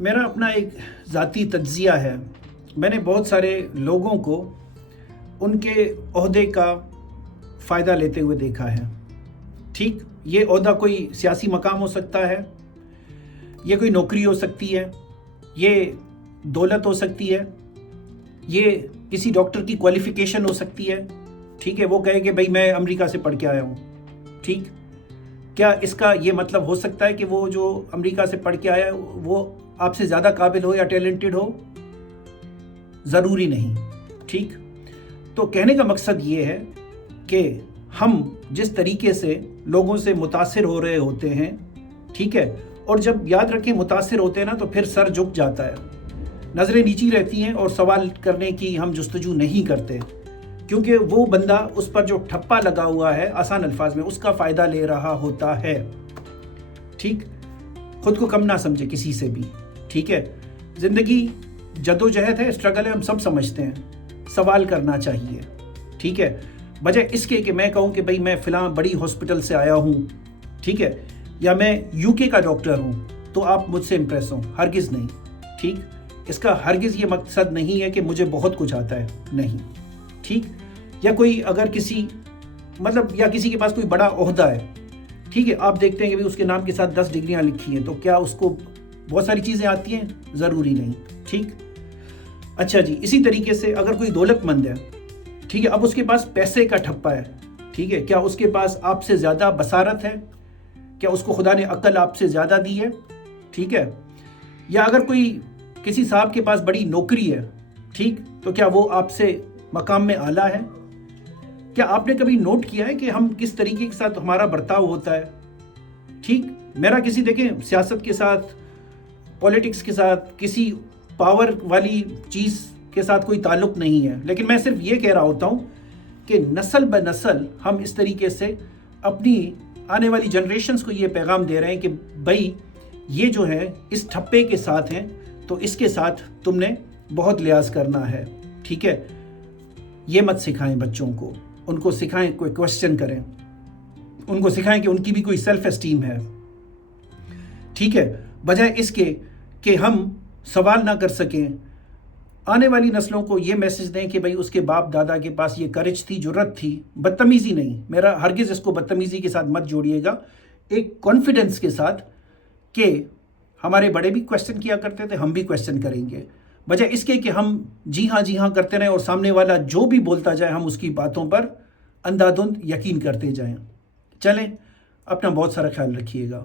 میرا اپنا ایک ذاتی تجزیہ ہے. میں نے بہت سارے لوگوں کو ان کے عہدے کا فائدہ لیتے ہوئے دیکھا ہے. ٹھیک، یہ عہدہ کوئی سیاسی مقام ہو سکتا ہے، یہ کوئی نوکری ہو سکتی ہے، یہ دولت ہو سکتی ہے، یہ کسی ڈاکٹر کی کوالیفیکیشن ہو سکتی ہے. ٹھیک ہے، وہ کہے کہ بھئی میں امریکہ سے پڑھ کے آیا ہوں. ٹھیک، کیا اس کا یہ مطلب ہو سکتا ہے کہ وہ جو امریکہ سے پڑھ کے آیا ہے وہ آپ سے زیادہ قابل ہو یا ٹیلنٹڈ ہو؟ ضروری نہیں. ٹھیک، تو کہنے کا مقصد یہ ہے کہ ہم جس طریقے سے لوگوں سے متاثر ہو رہے ہوتے ہیں، ٹھیک ہے، اور جب یاد رکھیں متاثر ہوتے ہیں نا تو پھر سر جھک جاتا ہے، نظریں نیچی رہتی ہیں اور سوال کرنے کی ہم جستجو نہیں کرتے، کیونکہ وہ بندہ اس پر جو ٹھپا لگا ہوا ہے، آسان الفاظ میں، اس کا فائدہ لے رہا ہوتا ہے. ٹھیک، خود کو کم نہ سمجھے کسی سے بھی. ٹھیک ہے، زندگی جدوجہد ہے، اسٹرگل ہے، ہم سب سمجھتے ہیں. سوال کرنا چاہیے. ٹھیک ہے، بجائے اس کے کہ میں کہوں کہ بھئی میں فلاں بڑی ہاسپٹل سے آیا ہوں، ٹھیک ہے، یا میں یو کے کا ڈاکٹر ہوں تو آپ مجھ سے امپریس ہوں. ہرگز نہیں. ٹھیک، اس کا ہرگز یہ مقصد نہیں ہے کہ مجھے بہت کچھ آتا ہے. نہیں. ٹھیک، یا کوئی اگر کسی یا کسی کے پاس کوئی بڑا عہدہ ہے، ٹھیک ہے، آپ دیکھتے ہیں کہ اس کے نام کے ساتھ 10 ڈگریاں لکھی ہیں، تو کیا اس کو بہت ساری چیزیں آتی ہیں؟ ضروری نہیں. ٹھیک، اچھا جی، اسی طریقے سے اگر کوئی دولت مند ہے، ٹھیک ہے، اب اس کے پاس پیسے کا ٹھپا ہے، ٹھیک ہے، کیا اس کے پاس آپ سے زیادہ بصارت ہے؟ کیا اس کو خدا نے عقل آپ سے زیادہ دی ہے؟ ٹھیک ہے، یا اگر کوئی کسی صاحب کے پاس بڑی نوکری ہے، ٹھیک، تو کیا وہ آپ سے مقام میں اعلیٰ ہے؟ کیا آپ نے کبھی نوٹ کیا ہے کہ ہم کس طریقے کے ساتھ ہمارا برتاؤ ہوتا ہے؟ ٹھیک، میرا کسی دیکھیں سیاست کے ساتھ، پولیٹکس کے ساتھ، کسی پاور والی چیز کے ساتھ کوئی تعلق نہیں ہے، لیکن میں صرف یہ کہہ رہا ہوتا ہوں کہ نسل بہ نسل ہم اس طریقے سے اپنی آنے والی جنریشنز کو یہ پیغام دے رہے ہیں کہ بھائی یہ جو ہے اس ٹھپے کے ساتھ ہیں تو اس کے ساتھ تم نے بہت لحاظ کرنا ہے. ٹھیک ہے، یہ مت سکھائیں بچوں کو. ان کو سکھائیں کوئی کوشچن کریں، ان کو سکھائیں کہ ان کی بھی کوئی سیلف اسٹیم ہے. ٹھیک ہے، بجائے اس کے کہ ہم سوال نہ کر سکیں. آنے والی نسلوں کو یہ میسج دیں کہ بھئی اس کے باپ دادا کے پاس یہ کرج تھی، جرت تھی. بدتمیزی نہیں، میرا ہرگز اس کو بدتمیزی کے ساتھ مت جوڑیے گا. ایک کانفیڈنس کے ساتھ کہ ہمارے بڑے بھی کوشچن کیا کرتے تھے، ہم بھی کوشچن کریں گے، بجائے اس کے کہ ہم جی ہاں کرتے رہیں اور سامنے والا جو بھی بولتا جائے ہم اس کی باتوں پر اندھا دھند یقین کرتے جائیں. چلیں، اپنا بہت سارا خیال رکھیے گا.